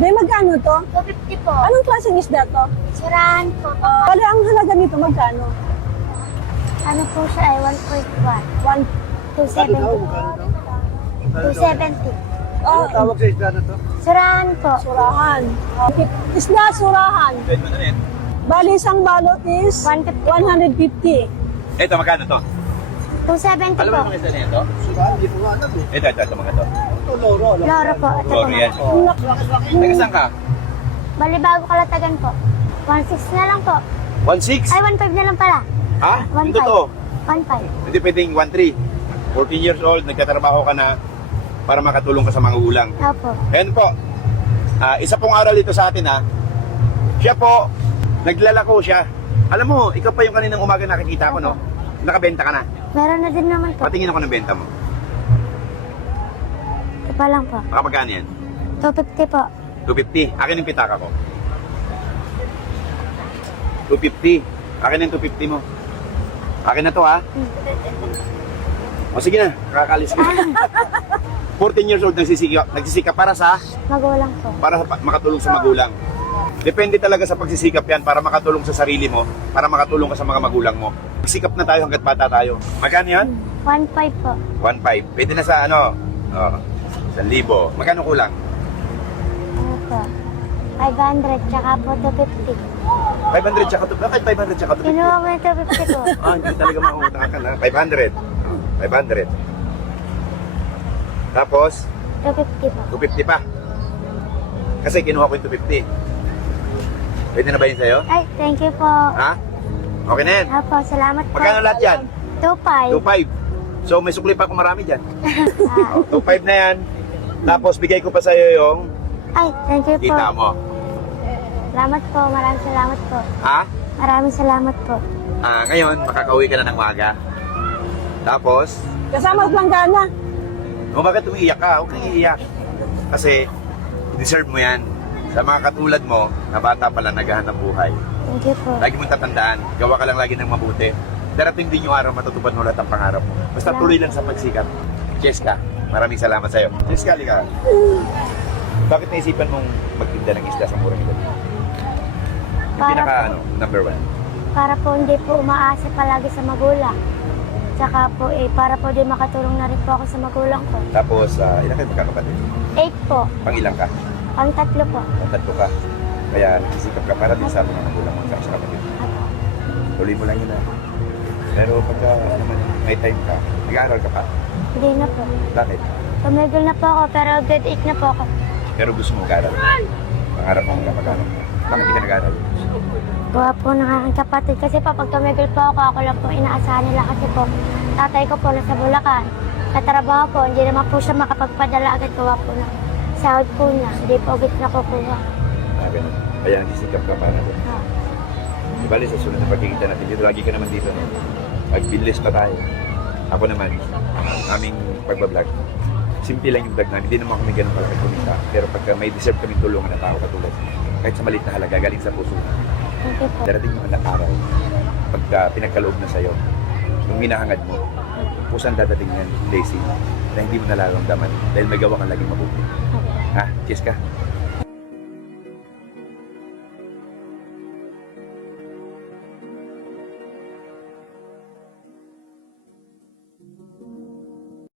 Day, magkano to? 250 po. Anong klaseng isda to? Sirahan po. Bali, ang halaga nito, magkano? Ano po siya ay 1.1. 270. 270. Oh, Tawag sa isda na to? Sirahan po. surahan. Isda, surahan. Pwede mo na rin. Bali, isang balot is 150. Ito, magkano to? 270 Alam mo po. yung isda na ito? Surahan, di ko nga alam eh. Ito, mga to. Ito, loro. Loro po. Ito po. Loro yan. Taga saan ka? Bali bago kalatagan po. 1.6 na lang po. 1.6? Ay, 1.5 na lang pala. Ha? 1.5. Hindi to. 1.5. Hindi pwedeng 1.3. 14 years old, nagtatrabaho ka na para makatulong ka sa mga ulang. Opo. Ayan po. Isa pong aral dito sa atin ha. Siya po, naglalako siya. Alam mo, ikaw pa yung kaninang umaga nakikita ko, no? Nakabenta ka na. Meron na din naman po. Patingin ako ng benta mo. Ito pa lang po. Makapagkano yan? 250 po. 250. Akin yung pitaka ko. 250. Akin yung 250 mo. Akin na to ha. O sige na, kakalis ka. 14 years old nagsisikap para sa Magulang po. makatulong sa magulang. Depende talaga sa pagsisikap yan para makatulong sa sarili mo, para makatulong ka sa mga magulang mo. Sikap na tayo hanggat bata tayo. Magkano yan? 1.5 po. 1.5. Pwede na sa ano? 1,000. Magkano kulang? Ano po? 500 tsaka po 250. 500 tsaka to. Bakit 500 tsaka to? Kinuha mo yung 250 ko. Hindi talaga mautang ka na. 500. 500. Tapos, 250 po. 250 pa. Kasi kinuha ko yung 250. Pwede na ba yun sa'yo? Ay, thank you po. Ha? Okay na yan. Opo, salamat po. Magkano lahat yan? 2.5. 2.5. So may sukli pa kung marami dyan. 2.5 na yan. Tapos bigay ko pa sa'yo yung Ay, thank you po. kita mo. Salamat po. Maraming salamat po. Ha? Maraming salamat po. Ngayon, makakauwi ka na ng maga. Tapos, Kasama at langgana. kung bakit umiiyak ka, huwag kang iiyak. Kasi, deserve mo yan. Sa mga katulad mo, na bata pa lang naghahanap buhay. Thank you po. Lagi mong tatandaan, gawa ka lang lagi ng mabuti. Darating din yung araw, matutupad mo lahat ang pangarap mo. Basta tuloy lang sa pagsikap. Cheska, maraming salamat sa'yo. Cheska, halika. Bakit naisipan mong magtinda ng isda sa murang edad? Yung pinaka, number one. Para po hindi po umaasa palagi sa magulang. Tsaka po para po din makatulong na rin po ako sa magulang ko. Tapos, ilan kayo magkakapatid? 8 po. Pang ilang ka? Pang 3 po. Pang tatlo ka. Kaya nagsisikap ka para din sa mga magulang mo sa kapatid. Tuloy mo lang yun Pero pagka naman may time ka, nag-aaral ka pa. Hindi na po. Bakit? Tumigil na po ako pero grade 8 na po ako. Pero gusto mo mag-aaral. Pangarap mo magkapag-aaral. Bakit di ka nag-aaral? Gawa po ng aking kapatid kasi po pag tumigil po ako lang po inaasahan nila kasi po tatay ko po nasa Bulacan. Katrabaho po, hindi naman po siya makapagpadala agad gawa po na sahod po niya. Hindi po agad nakukuha. Ganun. Kaya nagsisikap ka para doon. Di bali sa sunod na pagkikita natin dito, lagi ka naman dito. No? Mag-bilis pa tayo. Ako naman, aming pagbablog. Simple lang yung vlog namin. Hindi naman kami ganun kalaki kumita. Pero pagka may deserve kami tulungan na tao katulad, kahit sa maliit na halaga, galing sa puso na. Thank you po. Darating yung anak araw, pagka pinagkaloob na sa'yo, yung minahangad mo, kusang dadating yan, Daisy, na hindi mo nalaramdaman dahil may gawa kang laging mabuti. Ha? Kiss ka?